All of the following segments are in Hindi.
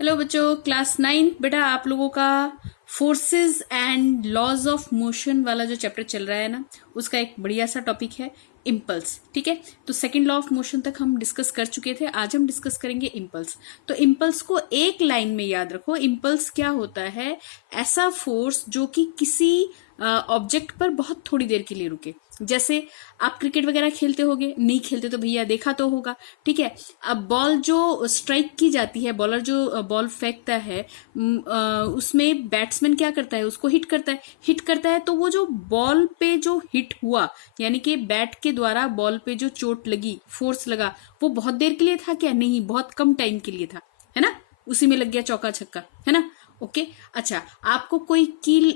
हेलो बच्चों, क्लास 9 बेटा आप लोगों का forces and laws of motion वाला जो चैप्टर चल रहा है ना, उसका एक बढ़िया सा टॉपिक है इम्पल्स। ठीक है, तो सेकंड लॉ ऑफ मोशन तक हम डिस्कस कर चुके थे। आज हम डिस्कस करेंगे इम्पल्स। तो इम्पल्स को एक लाइन में याद रखो। इम्पल्स क्या होता है? ऐसा फोर्स जो कि किसी ऑब्जेक्ट पर बहुत थोड़ी देर के लिए रुके। जैसे आप क्रिकेट वगैरह खेलते होगे, नहीं खेलते तो भैया देखा तो होगा। ठीक है, अब बॉल जो स्ट्राइक की जाती है, बॉलर जो बॉल फेंकता है, उसमें बैट्समैन क्या करता है? उसको हिट करता है। हिट करता है तो वो जो बॉल पे जो हिट हुआ, यानी कि बैट के द्वारा बॉल पे जो चोट लगी, फोर्स लगा, वो बहुत देर के लिए था क्या? नहीं, बहुत कम टाइम के लिए था, है ना। उसी में लग गया चौका छक्का, है ना। ओके, अच्छा, आपको कोई कील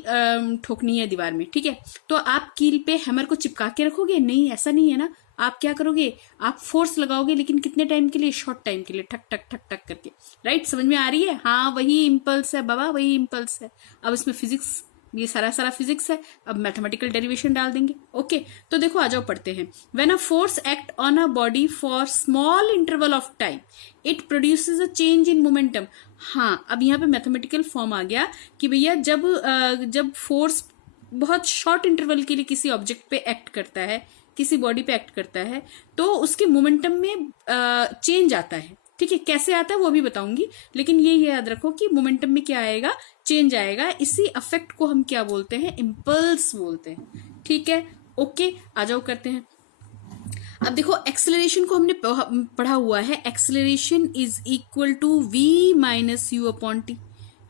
ठोकनी है दीवार में, ठीक है, तो आप कील पे हैमर को चिपका के रखोगे? नहीं, ऐसा नहीं है ना। आप क्या करोगे? आप फोर्स लगाओगे, लेकिन कितने टाइम के लिए? शॉर्ट टाइम के लिए, ठक ठक ठक ठक करके। राइट, समझ में आ रही है? हाँ, वही इम्पल्स है बाबा, वही इम्पल्स है। अब इसमें फिजिक्स, ये सारा सारा फिजिक्स है। अब मैथमेटिकल डेरिवेशन डाल देंगे। ओके, तो देखो आ जाओ पढ़ते हैं। When a force act on a body for small interval of time it produces a change in momentum. हाँ, अब यहाँ पे मैथमेटिकल फॉर्म आ गया कि भैया जब फोर्स बहुत शॉर्ट इंटरवल के लिए किसी ऑब्जेक्ट पे एक्ट करता है, किसी बॉडी पे एक्ट करता है, तो उसके मोमेंटम में चेंज आता है। ठीक है, कैसे आता है वो भी बताऊंगी, लेकिन ये याद रखो कि मोमेंटम में क्या आएगा? चेंज आएगा। इसी अफेक्ट को हम क्या बोलते हैं? इम्पल्स बोलते हैं। ठीक है, ओके, आ जाओ करते हैं। अब देखो, एक्सेलरेशन को हमने पढ़ा हुआ है। Acceleration is equal to v minus u upon t,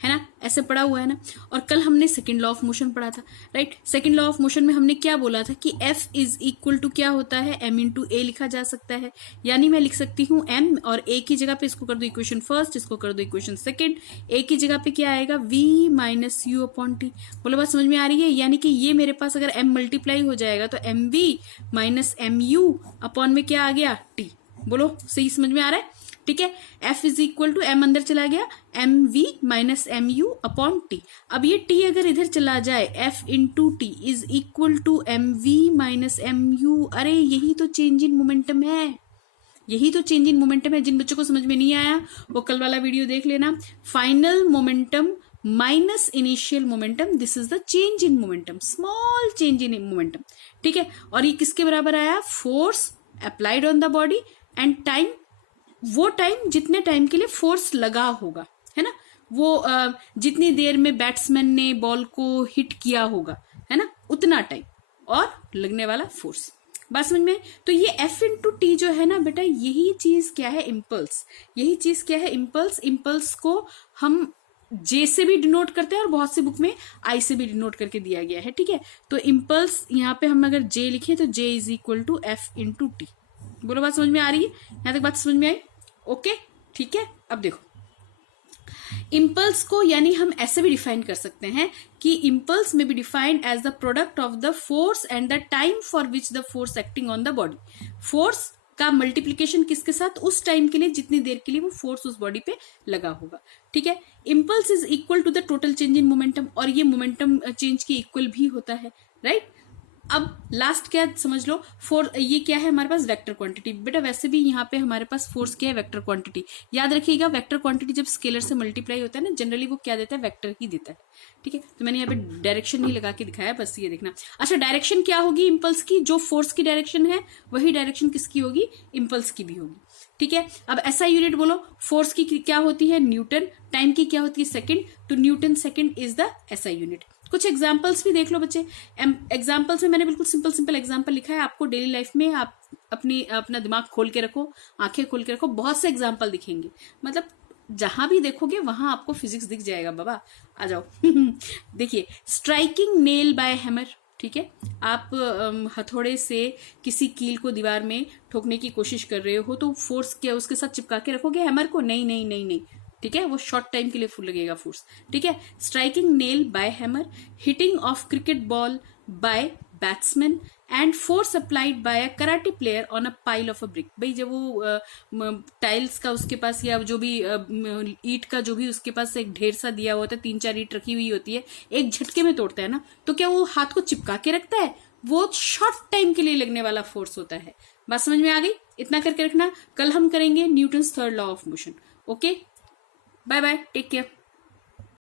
है ना, ऐसे पढ़ा हुआ है ना। और कल हमने सेकंड लॉ ऑफ मोशन पढ़ा था। Right, second law of motion में हमने क्या बोला था कि F इज इक्वल टू क्या होता है? m इंटू ए लिखा जा सकता है। यानी मैं लिख सकती हूँ m, और a की जगह पे इसको कर दो इक्वेशन फर्स्ट, इसको कर दो इक्वेशन सेकंड। a की जगह पे क्या आएगा? v minus u upon T. बोलो, बात समझ में आ रही है? यानी कि ये मेरे पास अगर m मल्टीप्लाई हो जाएगा तो mv माइनस mu अपॉन में क्या आ गया? t। बोलो, सही समझ में आ रहा है? ठीक है, F is equal to m अंदर चला गया, m v minus m u upon t. अब ये t अगर इधर चला जाए, F into t is equal to m v minus m u. अरे यही तो चेंज इन मोमेंटम है, यही तो चेंज इन मोमेंटम है। जिन बच्चों को समझ में नहीं आया वो कल वाला वीडियो देख लेना। Final momentum minus initial momentum, this is the change in momentum, small change in momentum. ठीक है, और ये किसके बराबर आया? Force applied on the body and time, वो टाइम जितने टाइम के लिए फोर्स लगा होगा, है ना, वो जितनी देर में बैट्समैन ने बॉल को हिट किया होगा, है ना, उतना टाइम और लगने वाला फोर्स। बात समझ में? तो ये F इंटू टी जो है ना बेटा, यही चीज क्या है? इम्पल्स। यही चीज क्या है? इम्पल्स। इम्पल्स को हम J से भी डिनोट करते हैं और बहुत सी बुक में I से भी डिनोट करके दिया गया है। ठीक है, तो इम्पल्स यहाँ पे हम अगर J लिखे तो J is equal to F into t. बोलो, बात समझ में आ रही है? यहां तक बात समझ में आई? ओके, ठीक है। अब देखो, इम्पल्स को यानी हम ऐसे भी डिफाइन कर सकते हैं कि impulse may be defined as the product of the force and the time for which the force acting on the body. Force का मल्टीप्लीकेशन किसके साथ? उस टाइम के लिए जितनी देर के लिए वो फोर्स उस बॉडी पे लगा होगा। ठीक है, impulse is equal to the total change in momentum, और ये मोमेंटम चेंज की इक्वल भी होता है। राइट, अब लास्ट क्या समझ लो, ये क्या है हमारे पास? Vector quantity. बेटा वैसे भी यहाँ पे हमारे पास फोर्स क्या है? Vector quantity. याद रखिएगा, वेक्टर क्वांटिटी जब स्केलर से मल्टीप्लाई होता है ना, जनरली वो क्या देता है? वेक्टर ही देता है। ठीक है, तो मैंने यहाँ पे डायरेक्शन नहीं लगा के दिखाया, बस ये देखना। अच्छा, डायरेक्शन क्या होगी इम्पल्स की? जो फोर्स की डायरेक्शन है वही डायरेक्शन किसकी होगी? इम्पल्स की भी होगी। ठीक है, अब ऐसा यूनिट बोलो, फोर्स की क्या होती है? न्यूटन। टाइम की क्या होती है? सेकंड। तो Newton second is the SI unit. कुछ एग्जाम्पल्स भी देख लो बच्चे। एग्जाम्पल्स में मैंने बिल्कुल सिंपल सिंपल एग्जाम्पल लिखा है। आपको डेली लाइफ में आप अपना दिमाग खोल के रखो, आंखें खोल के रखो, बहुत से एग्जाम्पल दिखेंगे। मतलब जहां भी देखोगे वहां आपको फिजिक्स दिख जाएगा बाबा। आ जाओ देखिए, स्ट्राइकिंग नेल बाय हैमर। ठीक है, आप हथौड़े से किसी कील को दीवार में ठोकने की कोशिश कर रहे हो, तो फोर्स क्या उसके साथ चिपका के रखोगे हैमर को? नहीं नहीं नहीं नहीं। ठीक है, वो शॉर्ट टाइम के लिए फुल लगेगा फोर्स। ठीक है, striking nail by hammer, hitting of cricket ball by batsman and force applied by a karate player on a pile of a brick. भाई जब वो टाइल्स का उसके पास, या जो भी ईट का जो भी उसके पास एक ढेर सा दिया हुआ होता है, 3-4 ईट रखी हुई होती है, एक झटके में तोड़ता है ना, तो क्या वो हाथ को चिपका के रखता है? वो शॉर्ट टाइम के लिए लगने वाला फोर्स होता है। बात समझ में आ गई? इतना करके रखना। कल हम करेंगे Newton's third law of motion. Okay, bye bye, take care.